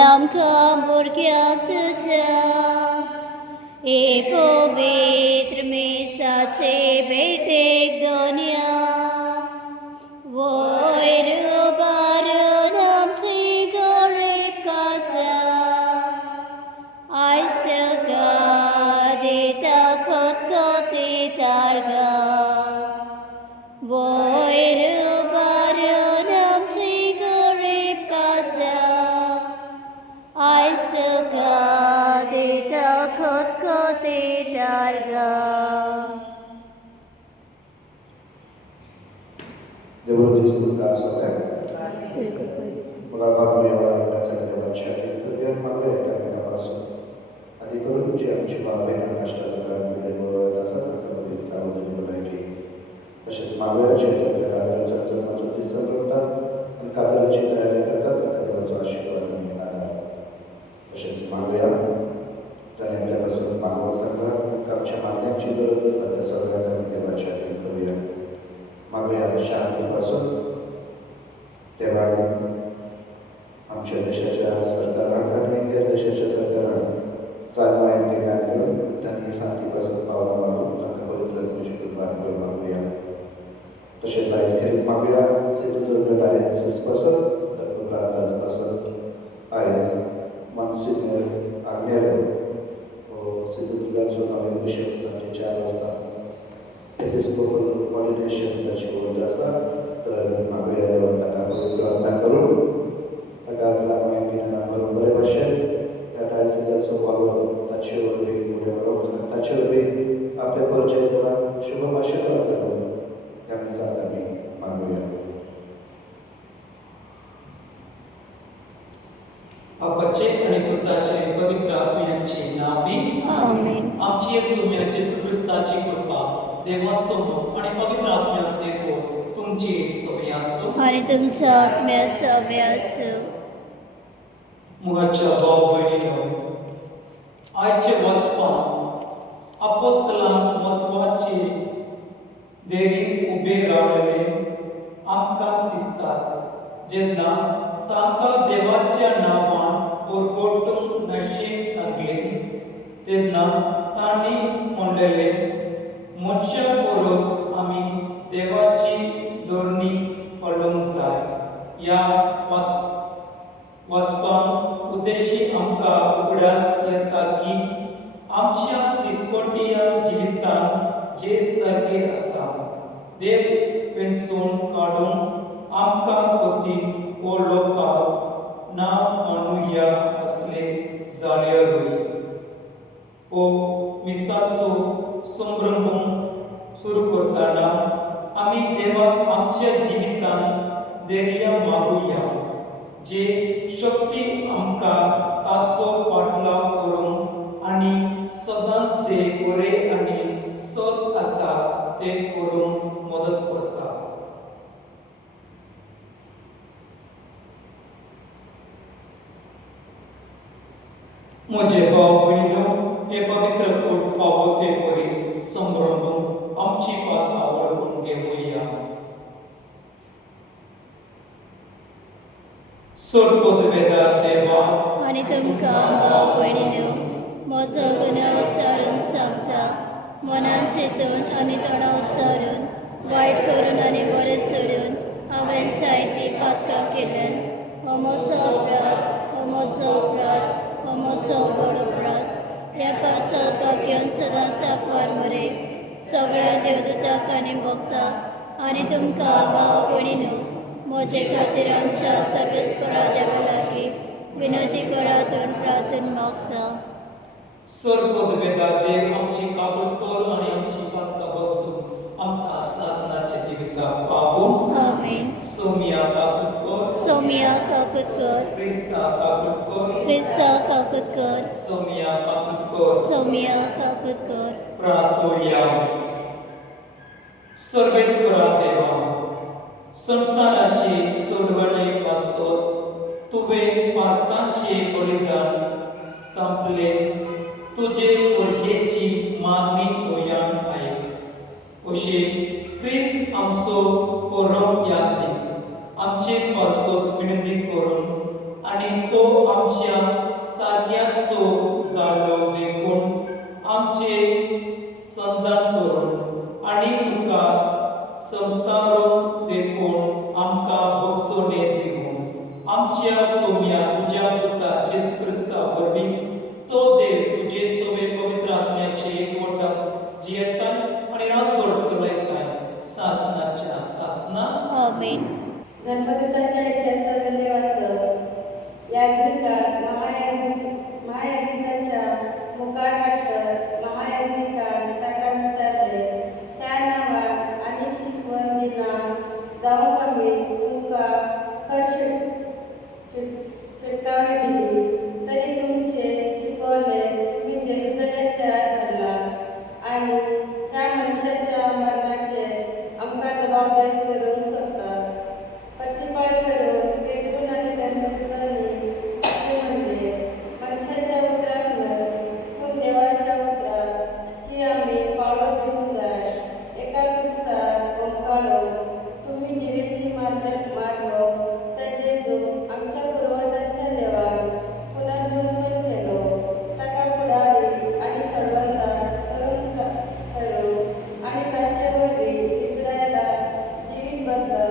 आमकां भुरग्याक तुज्या हे पवित्र मिसाचे भेटेक दोनया वयर उबारून आमची गरीब काजा आयज तुका दिता खतखतीत आर्गां वयर उबारून आमची गरीब काजा आयज तुका दिता खतखतीत आर्गां Devotis Luca Sotem. Mulava Muriela Lucasele de Vacciati, Tuvian Magdalena Canapasso. Adică ce am ceva bine în așteptare de Bibliul Tasat, că nu este sau de Bibliei. Așa se mai vrea ce este de cazul ce am înțeles de sărbătă, în cazul ce te ai repetat, că nu vă și doar în minada. Așa se mai vrea, dar ne trebuie să magul să vrea, că ce mai ne ci doresc să te sărbătă că nu te va cere în Biblie. Maglia Shanti Pasun, Tevan, am celește sărtăran, care ne înghește sărtăran. Țarul mai înghește, dar nu Shanti Pasun, Paula Maru, dacă vă uită cu și cu bani pe Maglia. Toșe s-a scris Maglia, se tuturor de la să spăsă, dar cu planta spăsă. Aici, Monsignor Agnero, o se tuturor de la Bishop să încerce asta. Episcopul Polynesian deci Urdeasa, Maglia de la Tacapultura Membru, Tagaza mai bine numărul Brevașel, iar hai să zic să valor taciului Ulevaroc, taciului ape părcei de la și vă va și toată i-am zis mi Maglia. Apace आणि पुत्राचे पवित्र आत्म्याचे नावे आमेन. आमची येशू ख्रिस्ताची कृपा देवासमोर आणि पवित्र आत्म्याचे बोल तुमची सवय असो आणि तुमचा आत्म्या सवय असो. मुगाच्या भाव बहिणीनो आजचे वाचपान अपोस्तलांक महत्वाचे देरी उबे रावलेले आमकां दिसतात जेन्ना तांकां देवाच्या नांवान परगटूंक नशेक सांगले तेन्ना तांणी म्हणलेले मनशा परस आमी देवाची धोरणी पळोवंक जाय. ह्या वाचपान उद्देशी आमकां उगडास येता की आमच्या दिसपट्टीय जिवितांत जे सारके आसा देव वेंचून काडून आमकां कोतीन ओ लोकांक नांव मानुया असले जाल्यारूय ओ मिसाचो संभ्रम सुरू करताना आमी देवाक आमच्या जिवितांत धैर्य मागुया जे शक्ती आमकां ताचो पाटलाव करूंक आनी सदांच जे बरें आनी सत आसा ते करूंक मदत करता. म्हजे भाव भयणीनो हे पवित्र कोट फावो ते परी संभ्रमून आमची पातकां वळखून घेवया. सोडपद वेदार देवा आणि तुमकां भाव भयणीनो म्हजो गुन्हा उच्चारून सांगता मनान चिंतून आनी तोंडां उच्चारून वायट करून आनी बरें सोडून हांवें जायतीं पातकां केल्यात. हो म्हजो अपराध, हो म्हजो अपराध, हो म्हजो व्हड अपराध. ह्या पावसाळपाक घेवन सदांच आंकवार मरे सगळ्या देवदूतांक आनी भक्तांक आनी तुमकां भाव भयणीनो म्हजे खातीर आमच्या सर्वेस्परा देवा लागीं विनंती करातून प्रार्थना मागता. सोडपद वेदार देव आमची काबूल कर आनी आमची पातकां बक्षून आमकां सासणाचे जिविताक पावून आमेन. सोमिया काबूल कर सोमिया काकूत कर, क्रिस्ता काबूल कर क्रिस्ता काकूत कर, सोमिया काबूल कर. सोमिया काकूत कर. प्रार्थोया. सर्वेस्परा देवा संसाराची सोडवणे पासत तुवें पास्तांचे बलिदान स्थापले तुजे गरजेची मागणी गोंयान आयक. अशें क्रिस्त आमचो परम यात्रीक आमचे पासत विनंती करून आनी तो आमच्या सारक्याचो जाल्लो देखून आमचे संधान करून आनी तुका संस्कारून देखून आमकां बक्षोणे दिवून आमच्या सोम्या तुज्या पुता जेसू क्रिस्ता वरवीं तो देव तुजे सोबे पवित्र आत्म्याचे एकवटान जियेताय आनी राजवट चलयताय सासनाच्या सासना. आमेन. गणपतीच्या इतिहासामध्ये वाचत याज्ञिकाक महायाज्ञिकाच्या मुखार हाडटत महायाज्ञिकान ताका विचारले, ह्या नांवान आनीक शिकवण दिना जावं कमी तुमकां खर शिटकावणी दिली तरी तुमचे शिकवले तुम्ही जेरुसलेम शहर धरला आनी ह्या मनशाच्या मरणाचे आमकां जबाबदारी करूंक सोदतात. प्रतिपाळ करून पेटून आनी गणपतींनी अशें म्हणले, मनशाच्या उतराक न्हय पूण देवाच्या उतराक की आमी पाळो दिवंक जाय. एका क्रिस्ताक ओंकाळो तुमी जिवेशी मारलो ताचे जो आमच्या पुर्वजांच्या देवान पुनर्जन्म केलो ताका फुडारी आनी सडवंतार करून आनी ताचे वरवीं इस्रायेलाक जिवीत बदल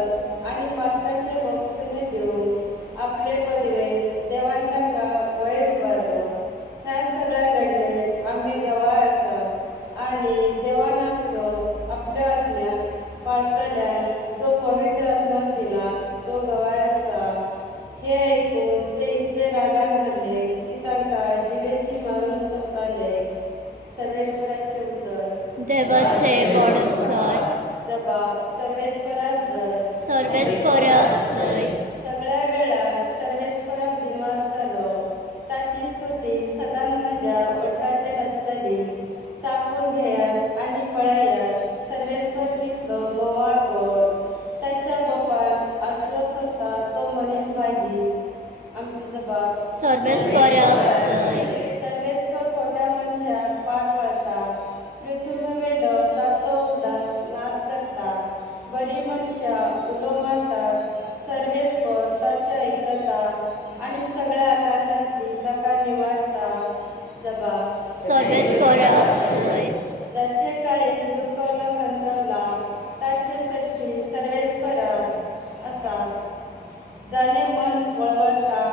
आनी पातकांचे बक्षिसे दिवन आपले पदवे देवान तांकां वयर उबारलो. ह्या सगळ्या घडणे आमी गवाय आसा आनी देवान आपल्या आत्म्यान पाळटल्यान जो पवित्र आत्मो दिला तो गवाय आसा. हे ऐकून ते इतले रागान भरले की तांकां जिवेशी मारून सोदताले. सर्वेश्वराचे उतर. देवाचे गोडोपकार जबाब सर्वेश्वराक जर सर्वेस्पराक जाय. सगळ्या वेळार सर्वेस्पराक दिवसतालो ताची स्तुती सदां म्हज्या ओठाचेर आसतली. चापून घेयात आनी पळयात सर्वेस्पर कितलो बोवाळ गोड. ताच्या बोपार आसरो सोदता तो मनीस भागी. आमचो जबाब सर्वेस्पराक जाय. सर्वेस्पर खोट्या मनशाक पाट वाळटा. पृथ्वी वेडो ताचो उदास नाश करता. बरी मनशां उलो मारतात. सर्वेस्पर ताचें आयकता आनी सगळ्या आकांतांतली ताका निवाडटा. जबाब सर्वेस्पराक जाय. जाचे काळी दुखलो गंधर्ला ताचे सशी सर्वेस्पराक आसा. जाणे मन वळवळटा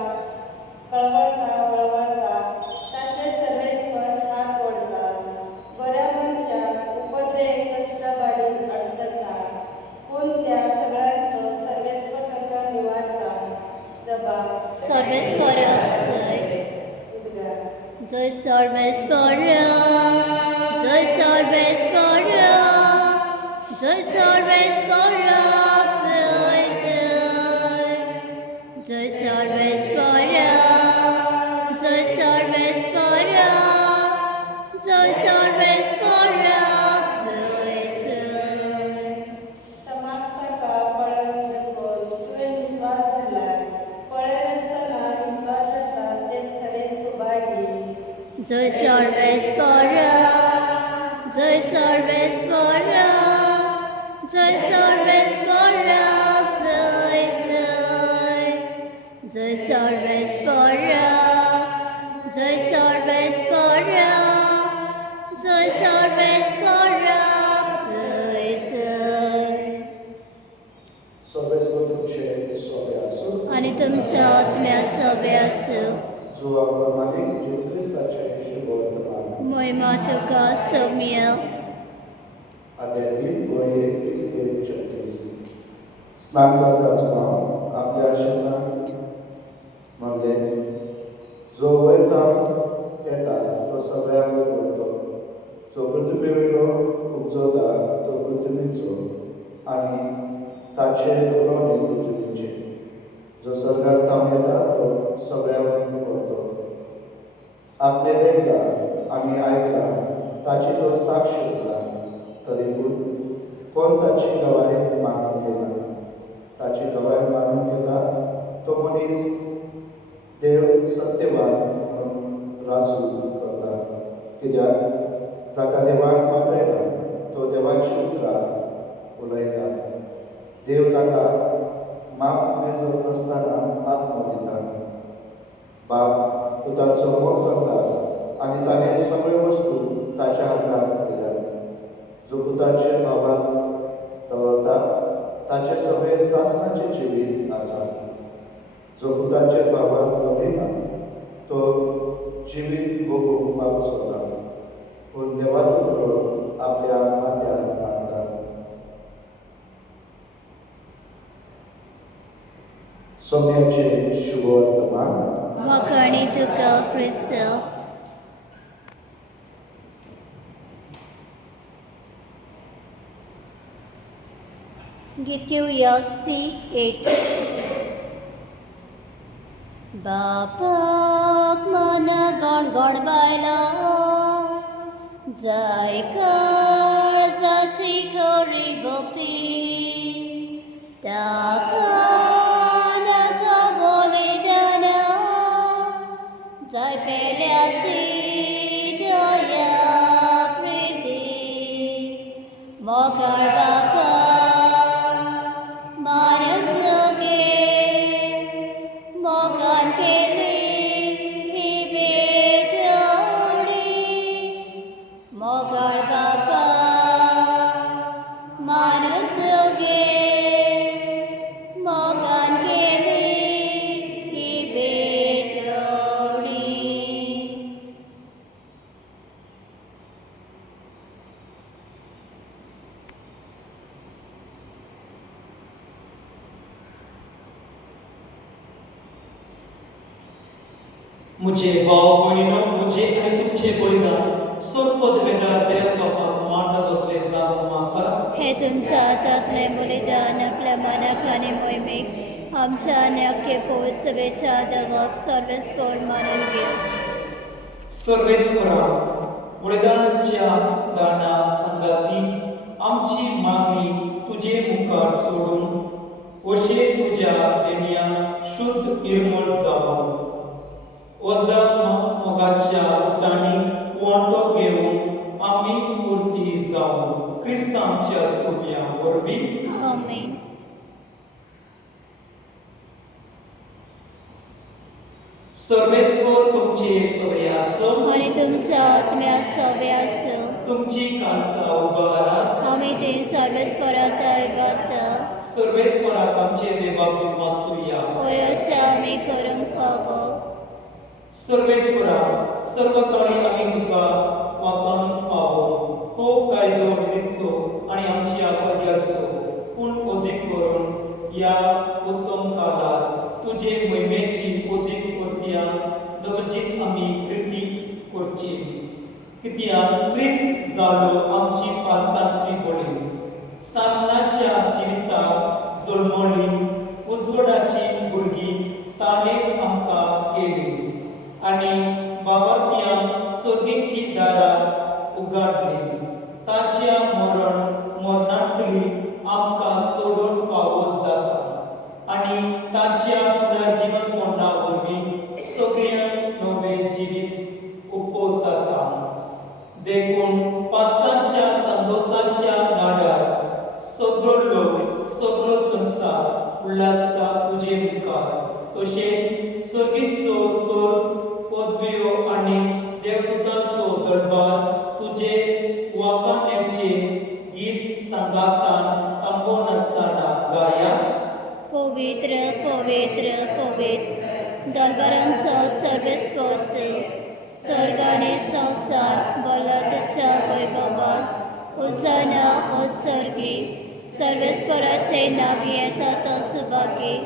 ताचे सर्वेस्पर हात ओडतात. बऱ्या मनशाक उपद्रे कसला बारीक अडचणटा पूण त्या सगळ्यांचो सर्वेस्पर ताका निवाडटा. जबाब सर्वेस्पराक जाय. उद्गार जय सर्वेस्परा, जय सर्वेस्परा, जय सर्वेस्परा, जय जय. जय सर्वेस्परा, जय सर्वेस्परा, जय सर्वेस्परा, जय जय. तमास ताका पळोवन देखून तुवें निस्वार धरला. पळयनासतना निस्वार धरता तेच खरे सुभागी. जय सर्वेस्परा, जय सर्वेस्परा, जय सर्वेस्परा, जय जय. जय सर्वेस्परा, जय सर्वेस्परा, जय सर्वेस्परा, जय जय. सर्वेस्वर तुमचे सोबे आसूं आनी तुमच्या आत्म्या सोबे आसूं. जो आमकां मालीक जेजू क्रिस्ताचे शुभ वर्तमान महिमा तुका सौम्य. अध्यात्मिक वही 31-36 स्नान करताच हांव आपल्या आशिसांत म्हणले, जो वैताग येता तो सगळ्यांक करतो. जो पृथ्वी वेगळो उपजवता तो पृथ्वीचो आनी ताचे उलोवणे पृथ्वीचे. जो सरकार थांब येता तो सगळ्यांक करतो. आपले देखला आनी आयकला ताची तो साक्ष दिला तरी कोण ताची गवाय मानून घेना. ताची गवाय मानून घेता तो मनीस देव सत्यवान म्हणून राजूच करता. कित्याक जाका देवान पाठयला तो देवाची उतरां उलयता. देव ताका माप मेजत नासतना आत्मो दिता. बाप पुताचो मोग करता आनी ताणें सगळ्यो वस्तू ताच्या हातांत दिल्या. जो पुताचे भावांत दवरता ताचे सगळे सासणाचे जिवीत आसा. जो पुताचे भावांत दवरिना तो जिवीत भोगूंक पावचो ना, पूण देवाचो क्रोध आपल्या नात्याक मारता. सोम्याचे शुभ वर्तमान. वखाणी तुका क्रिस्त. गीत घेऊया C8. बापाक मन गणगण बायला जाय काळजाची खरी भक्ती ताका नाका बलिदाना जाय पेल्याची दया प्रिती मोगाळ बापा मोगान केली ही बेटवडी मोगाळ बापा मानत गे मोगान केली ही बेटवडी. मुझे भाव भयणीनो, मुझे आनी तुमचे बलिदान सोडपद वेळार देव बापाक मारता असले जावं म्हाका. हे तुमच्या हातांतले बलिदान आपल्या मनाक आनी मोहिमेक आमच्या आनी अख्खे पवित्र सभेच्या आदाराक सर्वेस्पर मानून घे. सर्वेस्परा, बलिदानाच्या दाना संगाती आमची मागणी तुझे मुखार सोडून अशे तुझ्या देणया शुद्ध निर्मळ जावं. वद्दा मोगाच्या उतांनी वांटो घेवन आमी पुर्ती जावं. क्रिस्तांच्या सोम्या वरवीं आमेन. सर्वेस्पर तुमचे सगळे आसो आनी तुमच्या आत्म्या सवे आसो. तुमची कांसा उबारात आमी ते सर्वेस्परात आयगाता. सर्वेस्पराक आमचे देवाक मासूया. पळय अशें आमी करूंक फावो. सर्वेस्परा, सर्व काळी आमी तुका वाखाणूंक फावो. हो कायदो विधीचो आनी आमच्या पद्याचो, पूण अदीक करून ह्या उत्तम काळात तुजे महिमेची अदीक परत्या दवजीत आमी कृती करची. कित्याक क्रिस्त जालो आमची पास्तांची बळी. सासणाच्या जिविताक जल्मली उजवडाची भुरगीं ताणें आमकां केली आनी बाबात्यान सर्गेची दारां उगाडली. ताच्या मरणांतली आमकां सोडून फावो जाता आनी ताच्या पुनर्जीवनपणा वरवीं सगळ्यांक नवें जिवीत उप्पो जाता. देखून पास्तांच्या संतोशाच्या नाडार सगळो लोक सगळो संसार उल्हासता तुजे मुखार. तशेंच सर्गीचो सोर पदव्यो आनी देवदूतांचो दरबार तुजे वाखाणेचे गीत सांगातान तांबो नासतना गायात. पवित्र पवित्र पवित्र दरबारांचो सर्वेस्पर स्वर्ग आनी संवसार भला तुज्या वैभवान उजाना उत्सर्गी. सर्वेस्पराचे नांव येता तो सुभागी.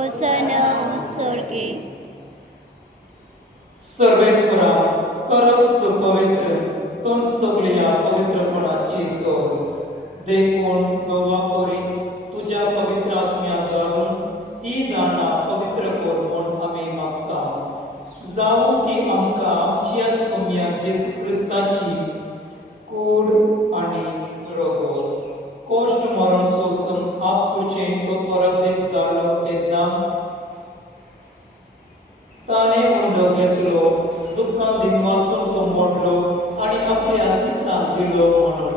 उजाना उत्सर्गी. सर्वेस्परा, करस तूं पवित्र, तूं सगळ्या पवित्रपणाची जोड. देखून दोवा करी तुज्या पवित्र आत्म्याक घालून ही दानां पवित्र कर म्हूण आमी मागता. जावं ती आमकां आमच्या सोम्या जेसू क्रिस्ताची कूड आनी रगत कोश्ट मरण सोसून आपकुशेन तो परत जालो तेन्ना ताणें मुंडो घेतलो, दुख्खां दिनवासून तो मोडलो आनी आपल्या आशिसांक दिलो म्हणून.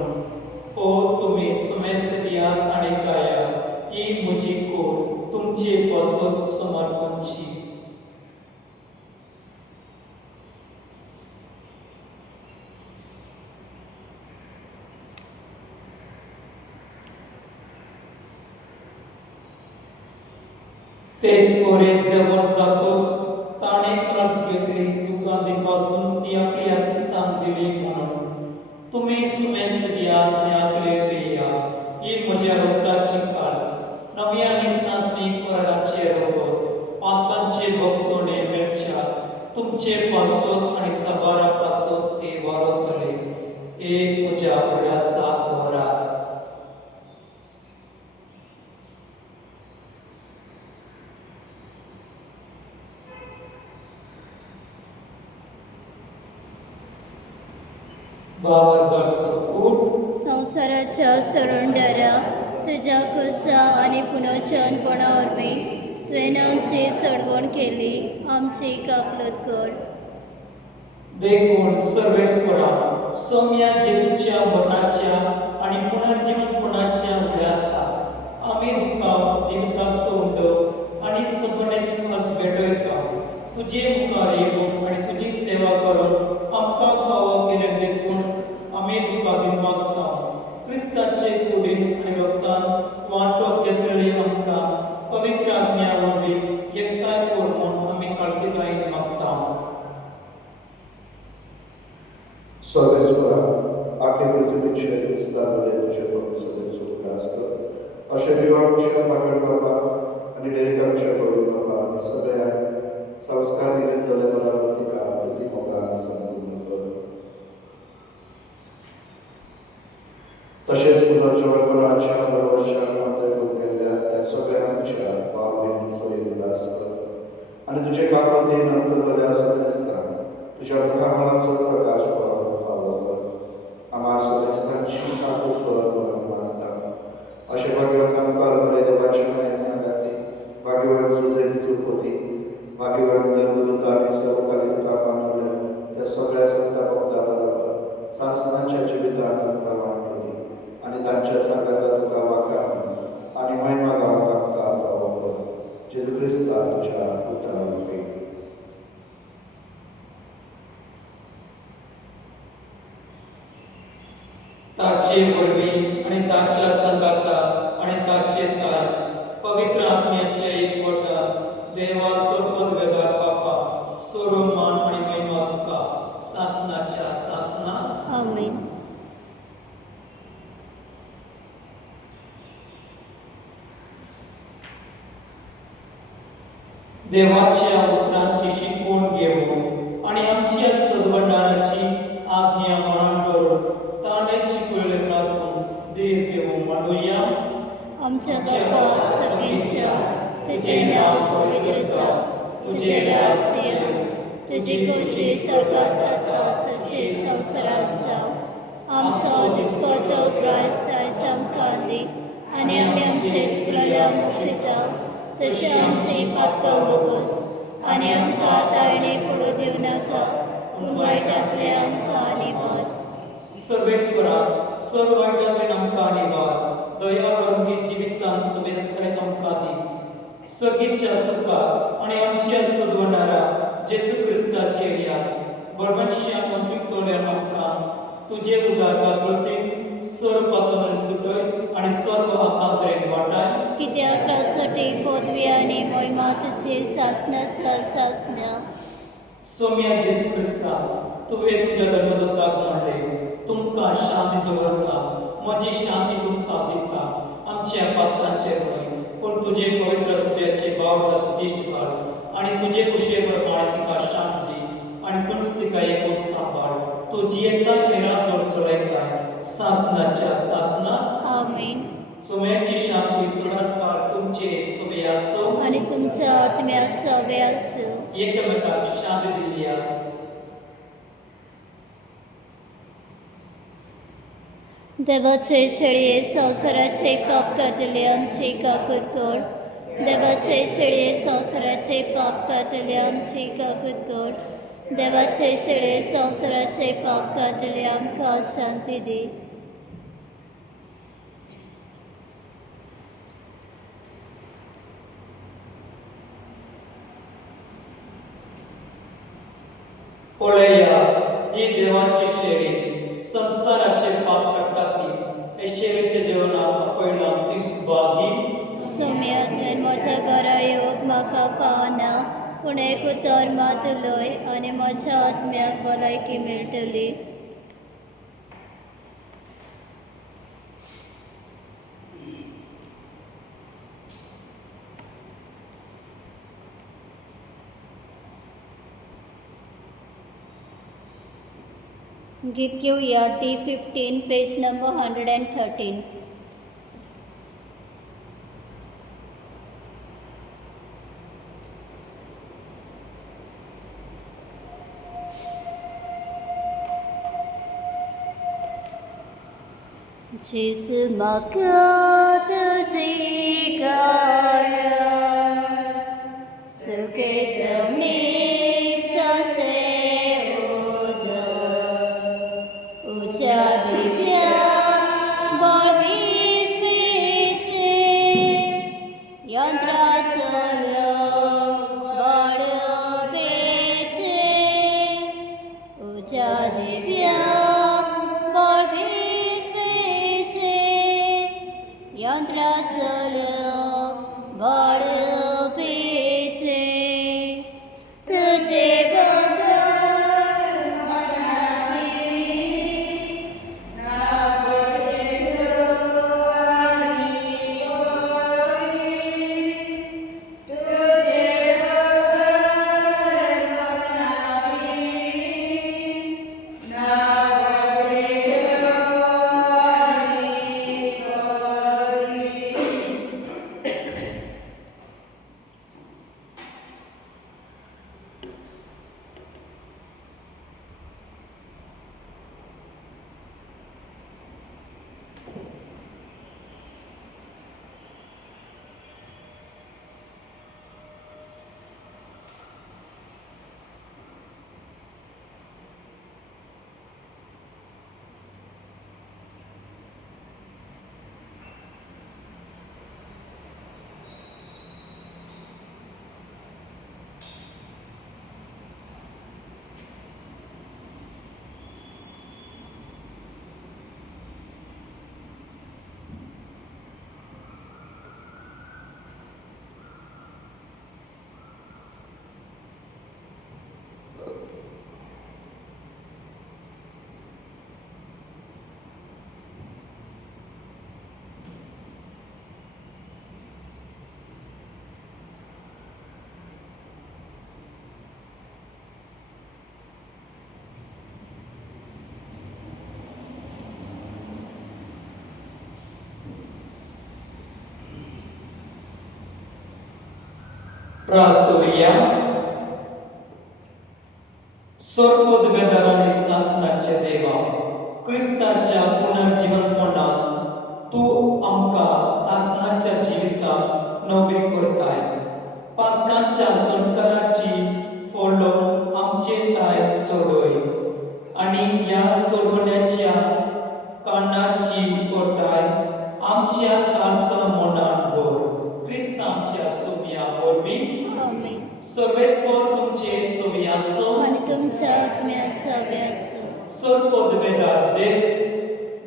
ओ तुमी सुमेस्त्यात आनी काया ही म्हजी कूड तुमचे पासत समर्पणची. तेच कोरे जवळ जातोच ताणे त्रास घेतली तुका दिपासून ती आपली आशिस्तान दिली म्हणून तुम्ही सुमेस्त दिया आणि आपले प्रिया ही म्हज्या रोगताची कास नवी आणि सासणी कोराचे रोग पातांचे बक्षोणे मेळच्या तुमचे पासोत आणि सबारा पासोत ते वारोतले एक म्हज्या बड्या सात वरात बावर उठ संसाराच्या सरोंडारा तुझ्या कसा आणि पुनर्जन्मपणा वरवीं तुवें आमची सडवण केली आमची काकलत कर देखून सर्वेस्परा सौम्या जेजूच्या मरणाच्या आणि पुनर्जीवनपणाच्या उद्यासा आम्ही तुका जिविताचो उंड आणि सगळेच आज भेटयता तुझे मुखार येवून आणि तुझी सेवा करून आमकां फावो केले देखून आम्ही तुका दिवपासता क्रिस्ताचे कुडीन आणि रक्तान वांटो घेतलेली आमकां पवित्र आत्म्या वरवीं एकताय कोर म्हूण आमी काळतिकायेन मागता सर्वेस्परा आखे पृथ्वीचे क्रिस्तावले तुझे भक्त सगळे सुख आसत अशें जिवांच्या पाकड बाबा आनी डेरेकांच्या पवित्र बाबा आमी सगळ्यांक संस्कार घेतलेले बराबर तिका प्रतिमोगान समजून कर तशेंच पुनर्जीवनपणाच्या वर्षांत मात्र गेल्ल्या त्या सगळ्यांच्या भावनेन चोरी उल्हास कर आनी तुजे कापती नंतर बऱ्या सगळ्यांस्तान तुझ्या मुखामळाचो प्रकाश फावो कर आम्हा सगळ्यांची काकूट कर म्हणून मागता अशें भाग्यवान आमकां बरे देवाची माये सांगाती भाग्यवान सुजैन चुकोती भाग्यवान धर्मदूता आनी सर्वकालीन तुका मानवले त्या सगळ्या संता भक्ता बरोबर सासणाच्या जिवितांत तुका वांटली आनी तांच्या सांगाता तुका वाखाण आनी महिमा गावपाक आमकां फावो कर जेजू क्रिस्ता तुज्या पुता वरवीं ताचे वरवीं आणि ताच्या संगाता आणि ताचे ताय पवित्र आत्म्याचे एकवटान देवा सर्वद वेदार बापा सोरो मान आणि महिमा तुका सासनाच्या सासना आमीन देवाच्या उतरांची शिकवण घेऊन आणि आमच्या सद्वंडाराची आज्ञा मनात धरून ताणेच शिकवले प्रार्थून देव घेऊन म्हणूया आमच्या बापा सगळ्यांच्या तुझे नाव पवित्र जावं तुझे राज्य येवं तुझी कशी स्वर्गात जाता तशी संवसारात जावं आमचो दिसपतो क्रायस्त आयज आमकां दी आनी आमी आमचे चुकलेल्यांक बक्षिता तशें आमची पातकां बोगोस आनी आमकां ताळणे पडू दिवं नाका पूण वायटांतले आमकां निवार सर्वेश्वरा सर्व वाईटांतल्यान आमकां निवार दया करून ही जिवितांत सुवेस्तायेक आमकां दी सगळीच्या सुखार आणि आमच्या सद्वंडारा जेसू क्रिस्ताचे या बरवंशा मंत्रित्वान आमकां तुझे उदारता प्रतीक सर्व पातन सुकय आणि सर्व आकांतरेन वाटाय कित्याक रासोटी पदवी आनी मोहिमा तुजी सासनाच्या सासना सौम्या जेसू क्रिस्ता तुवें तुज्या धर्मदत्ताक म्हणले तुमकां शांती दवरता म्हजी शांती तुमकां दिता आमच्या पात्रांचेर न्हय पूण तुजे पवित्र सुर्याचे बावटास दिश्ट घाल आनी तुजे कुशे प्रमाणे तिका शांत दी आनी तुमच तिका एकूच सांबाळ तूं जियेता निराजोर चलयताय सासनाच्या सासना आमीन सोम्याची शांती सडत काळ तुमचे सुबे आसो आनी तुमच्या आत्म्या सवे आसूं एकमेकाक शांती दिया देवाचे शेळये संवसाराचे पाप कातले आमची काकूत कर देवाचे शेळये संवसाराचे पाप कातले आमची काकूत कर देवाचे शेळये संवसाराचे पाप कातले आमकां शांती दी पळया ही देवाची शेळी संसाराचे पाप करता ती हे शेळीचे जेवणाक आपयला ती सुभागी सौम्या तुवें म्हज्या घरा येवंक पूण एक उतर मात लय आनी म्हज्या आत्म्याक भलायकी मेळटली. गीत घेऊया D15 पेज नंबर 113. जिस मकान जिगाया सुके जमीचा से उचा दिव्या बळवीस वीचे यंत्राचल बळ पेचे उचा दिव्या यंत्राचल बळ पेचे तुझे बगर प्रार्थूया. सर्वोद्वेदार आणि शासनाचे देवा, क्रिस्ताच्या पुनर्जीवनपणात तू आमकां शासनाच्या जिविताक नवी करताय. पास्कांच्या संस्काराची फोडून आमचे ताय चोडय आणि ह्या सोडवण्याच्या कारणाची कोटाय आमच्या कासा मनात भर. क्रिस्त आमच्या सोव्या वरवीं आमेन. सर्वेस्पर तुमचे सोवी आसो आनी तुमच्या आत्म्या सवे आसो. सर्वोद्वेदार देव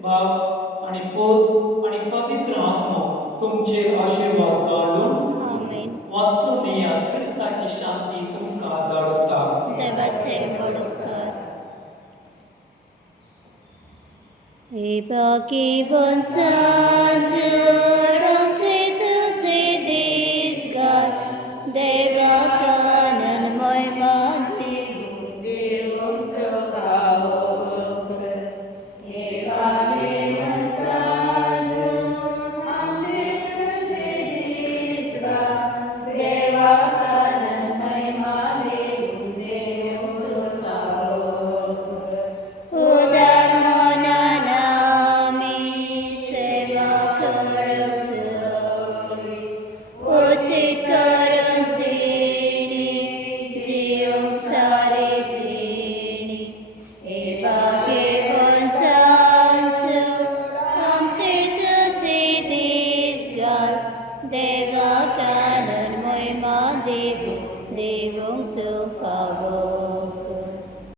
बाप आणि पोत आणि पवित्र आत्मा तुमचेर आशीर्वाद घालून आमेन. वाचून दिया. क्रिस्ताची शांती तुमकां धाडटा. देवाचे बळकर. हे बाकी बंसाजो